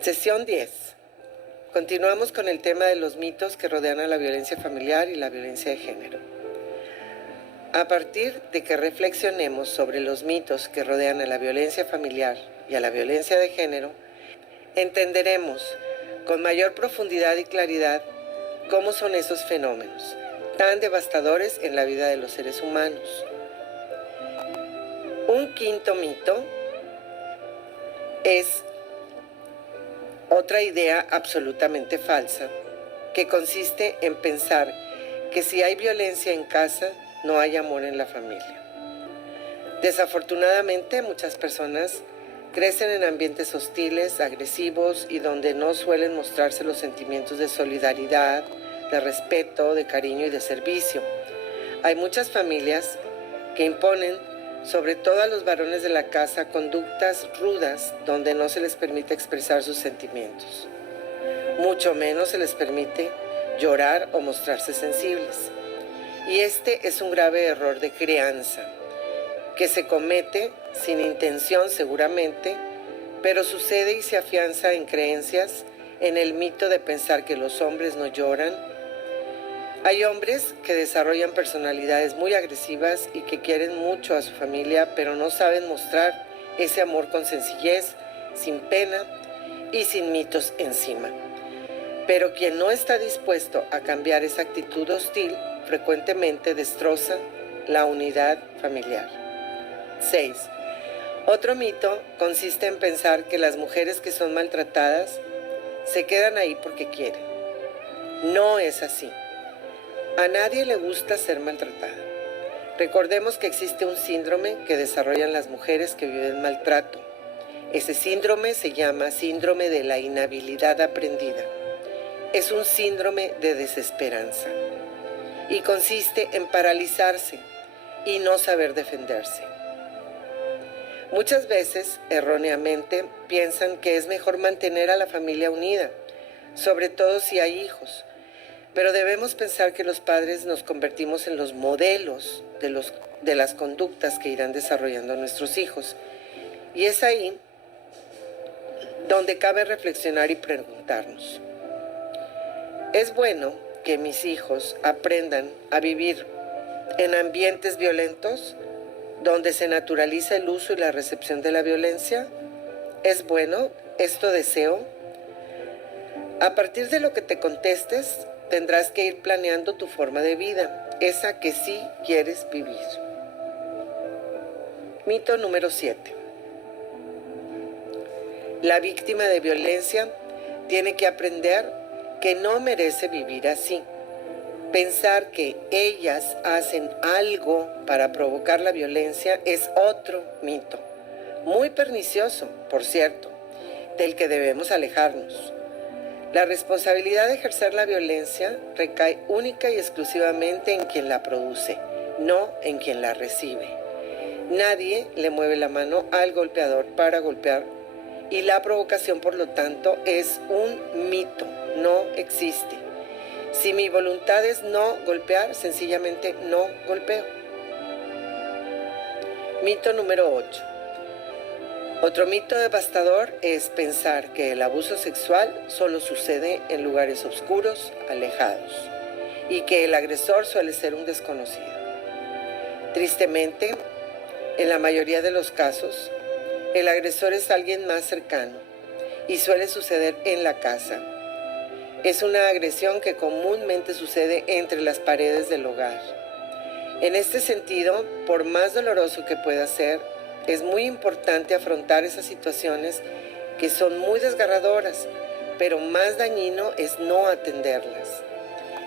Sesión 10. Continuamos con el tema de los mitos que rodean a la violencia familiar y la violencia de género. A partir de que reflexionemos sobre los mitos que rodean a la violencia familiar y a la violencia de género, entenderemos con mayor profundidad y claridad cómo son esos fenómenos tan devastadores en la vida de los seres humanos. Un quinto mito es otra idea absolutamente falsa, que consiste en pensar que si hay violencia en casa, no hay amor en la familia. Desafortunadamente, muchas personas crecen en ambientes hostiles, agresivos y donde no suelen mostrarse los sentimientos de solidaridad, de respeto, de cariño y de servicio. Hay muchas familias que imponen sobre todo a los varones de la casa conductas rudas donde no se les permite expresar sus sentimientos. Mucho menos se les permite llorar o mostrarse sensibles. Y este es un grave error de crianza que se comete sin intención seguramente, pero sucede y se afianza en creencias, en el mito de pensar que los hombres no lloran. Hay hombres que desarrollan personalidades muy agresivas y que quieren mucho a su familia, pero no saben mostrar ese amor con sencillez, sin pena y sin mitos encima. Pero quien no está dispuesto a cambiar esa actitud hostil, frecuentemente destroza la unidad familiar. 6. Otro mito consiste en pensar que las mujeres que son maltratadas se quedan ahí porque quieren. No es así. A nadie le gusta ser maltratada. Recordemos que existe un síndrome que desarrollan las mujeres que viven maltrato. Ese síndrome se llama síndrome de la inhabilidad aprendida. Es un síndrome de desesperanza y consiste en paralizarse y no saber defenderse. Muchas veces, erróneamente, piensan que es mejor mantener a la familia unida, sobre todo si hay hijos. Pero debemos pensar que los padres nos convertimos en los modelos de las conductas que irán desarrollando nuestros hijos. Y es ahí donde cabe reflexionar y preguntarnos: ¿es bueno que mis hijos aprendan a vivir en ambientes violentos donde se naturaliza el uso y la recepción de la violencia? ¿Es bueno? ¿Esto deseo? A partir de lo que te contestes, tendrás que ir planeando tu forma de vida, esa que sí quieres vivir. Mito número 7. La víctima de violencia tiene que aprender que no merece vivir así. Pensar que ellas hacen algo para provocar la violencia es otro mito, muy pernicioso, por cierto, del que debemos alejarnos. La responsabilidad de ejercer la violencia recae única y exclusivamente en quien la produce, no en quien la recibe. Nadie le mueve la mano al golpeador para golpear y la provocación, por lo tanto, es un mito, no existe. Si mi voluntad es no golpear, sencillamente no golpeo. Mito número 8. Otro mito devastador es pensar que el abuso sexual solo sucede en lugares oscuros, alejados, y que el agresor suele ser un desconocido. Tristemente, en la mayoría de los casos, el agresor es alguien más cercano y suele suceder en la casa. Es una agresión que comúnmente sucede entre las paredes del hogar. En este sentido, por más doloroso que pueda ser, es muy importante afrontar esas situaciones que son muy desgarradoras, pero más dañino es no atenderlas.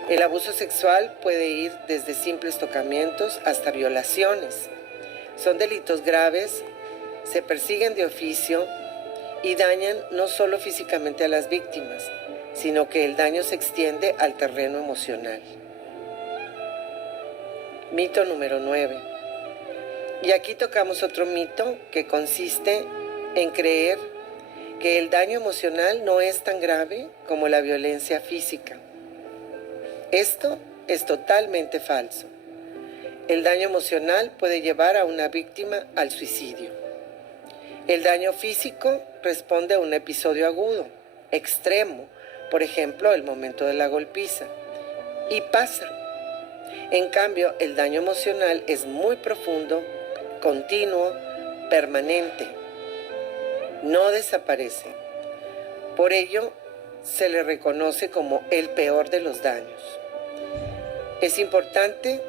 El abuso sexual puede ir desde simples tocamientos hasta violaciones. Son delitos graves, se persiguen de oficio y dañan no solo físicamente a las víctimas, sino que el daño se extiende al terreno emocional. Mito número 9. Y aquí tocamos otro mito que consiste en creer que el daño emocional no es tan grave como la violencia física. Esto es totalmente falso. El daño emocional puede llevar a una víctima al suicidio. El daño físico responde a un episodio agudo, extremo, por ejemplo, el momento de la golpiza, y pasa. En cambio, el daño emocional es muy profundo, continuo, permanente, no desaparece. Por ello, se le reconoce como el peor de los daños. Es importante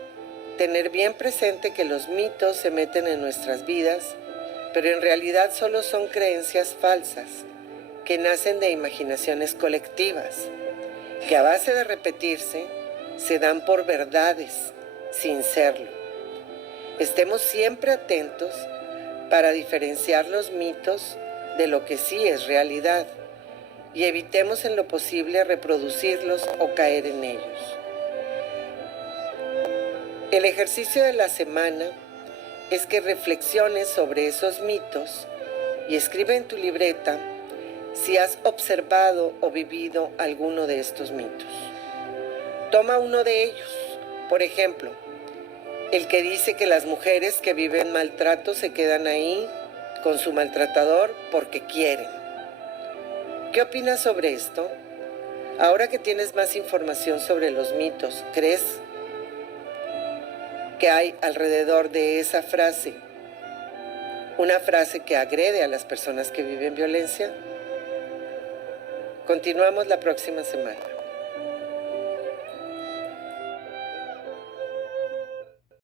tener bien presente que los mitos se meten en nuestras vidas, pero en realidad solo son creencias falsas que nacen de imaginaciones colectivas, que a base de repetirse se dan por verdades sin serlo. Estemos siempre atentos para diferenciar los mitos de lo que sí es realidad y evitemos en lo posible reproducirlos o caer en ellos. El ejercicio de la semana es que reflexiones sobre esos mitos y escribe en tu libreta si has observado o vivido alguno de estos mitos. Toma uno de ellos, por ejemplo, el que dice que las mujeres que viven maltrato se quedan ahí con su maltratador porque quieren. ¿Qué opinas sobre esto? Ahora que tienes más información sobre los mitos, ¿crees que hay alrededor de esa frase una frase que agrede a las personas que viven violencia? Continuamos la próxima semana.